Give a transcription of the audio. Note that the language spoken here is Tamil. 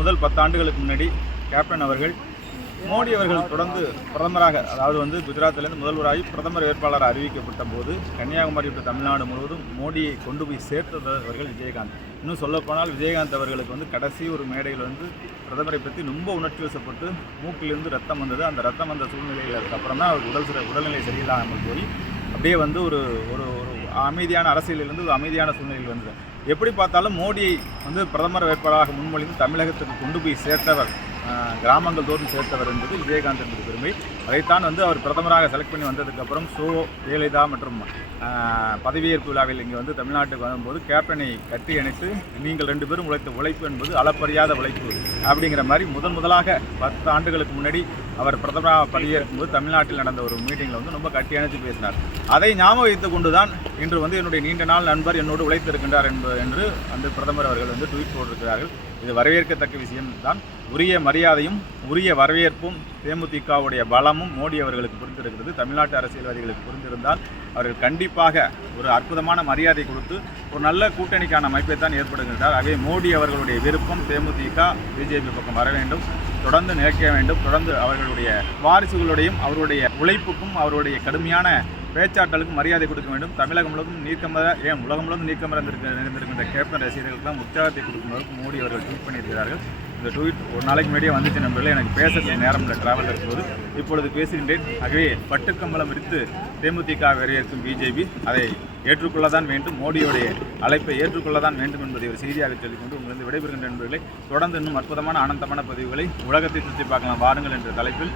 முதல் 10 ஆண்டுகளுக்கு முன்னாடி கேப்டன் அவர்கள் மோடி அவர்கள் தொடர்ந்து பிரதமராக, அதாவது குஜராத்திலிருந்து முதல்வராகி பிரதமர் வேட்பாளர் அறிவிக்கப்பட்ட போது கன்னியாகுமரி டு தமிழ்நாடு முழுவதும் மோடியை கொண்டு போய் சேர்த்தவர்கள் விஜயகாந்த். இன்னும் சொல்லப்போனால் விஜயகாந்த் அவர்களுக்கு கடைசி ஒரு மேடையில் பிரதமரை பற்றி ரொம்ப உணர்ச்சி வசப்பட்டு மூக்கிலிருந்து ரத்தம் வந்தது. அந்த ரத்தம் வந்த சூழ்நிலையில் அதுக்கப்புறம் தான் அவர் உடல்நிலை சரியில்லாமல் போய் அப்படியே ஒரு ஒரு அமைதியான அரசியலிலிருந்து ஒரு அமைதியான சூழ்நிலையில் வந்தது. எப்படி பார்த்தாலும் மோடியை பிரதமர் வேட்பாளராக முன்மொழிந்து தமிழகத்துக்கு கொண்டு போய் சேர்த்தவர், கிராமங்கள் தோறும் சேர்த்தவர் என்பது விஜயகாந்த் என்பது பெருமை. அதைத்தான் அவர் பிரதமராக செலக்ட் பண்ணி வந்ததுக்கப்புறம் ஜெயலலிதா மற்றும் பதவியேற்பு விழாவில் இங்கே தமிழ்நாட்டுக்கு வரும்போது கேப்டனை கட்டி அணைத்து நீங்கள் 2 பேரும் உழைத்த உழைப்பு என்பது அளப்பறியாத உழைப்பு அப்படிங்கிற மாதிரி முதலாக 10 ஆண்டுகளுக்கு முன்னாடி அவர் பிரதமராக பதவியேற்கும் போது தமிழ்நாட்டில் நடந்த ஒரு மீட்டிங்கில் ரொம்ப கட்டி அணைத்து பேசினார். அதை ஞாபகம் வைத்துக் கொண்டு தான் இன்று என்னுடைய நீண்ட நாள் நண்பர் என்னோடு உழைத்திருக்கின்றார் என்று பிரதமர் அவர்கள் ட்வீட் போட்டிருக்கிறார்கள். இது வரவேற்கத்தக்க விஷயம்தான். உரிய மரியாதையும் உரிய வரவேற்பும் தேமுதிகவுடைய பலமும் மோடி அவர்களுக்கு புரிந்திருக்கிறது. தமிழ்நாட்டு அரசியல்வாதிகளுக்கு புரிந்திருந்தால் அவர்கள் கண்டிப்பாக ஒரு அற்புதமான மரியாதை கொடுத்து ஒரு நல்ல கூட்டணிக்கான அமைப்பை தான் ஏற்படுகின்றார். ஆகவே மோடி அவர்களுடைய விருப்பம் தேமுதிக பிஜேபி பக்கம் வர வேண்டும், தொடர்ந்து நிலைக்க வேண்டும். தொடர்ந்து அவர்களுடைய வாரிசுகளுடையும் அவருடைய உழைப்புக்கும் அவருடைய கடுமையான பேச்சாற்றலுக்கு மரியாதை கொடுக்க வேண்டும். தமிழகம் முழுவதும் உலகம் முழுவதும் நிறைந்திருக்கின்ற கேப்டன் ரசிகர்களுக்கு தான் உற்சாகத்தை கொடுக்கும்போது மோடி அவர்கள் ட்வீட் பண்ணியிருக்கிறார்கள். இந்த ட்வீட் ஒரு நாளைக்கு முன்னாடியே வந்துச்சு நண்பர்களே. எனக்கு பேசுறதுக்கு நேரம் இல்லை, டிராவலில் இருக்கும்போது இப்பொழுது பேசுகின்றேன். ஆகவே பட்டுக்கம்பளம் விரித்து தேமுதிக வரவேற்கும் பிஜேபி அதை ஏற்றுக்கொள்ள தான் வேண்டும், மோடியுடைய அழைப்பை ஏற்றுக்கொள்ள தான் வேண்டும் என்பதை ஒரு செய்தியாக சொல்லிக்கொண்டு உங்களிருந்து விடைபெறுகின்ற நண்பர்களை தொடர்ந்து இன்னும் அற்புதமான ஆனந்தமான பதிவுகளை உலகத்தை சுற்றி பார்க்கலாம் வாருங்கள் என்ற தலைப்பில்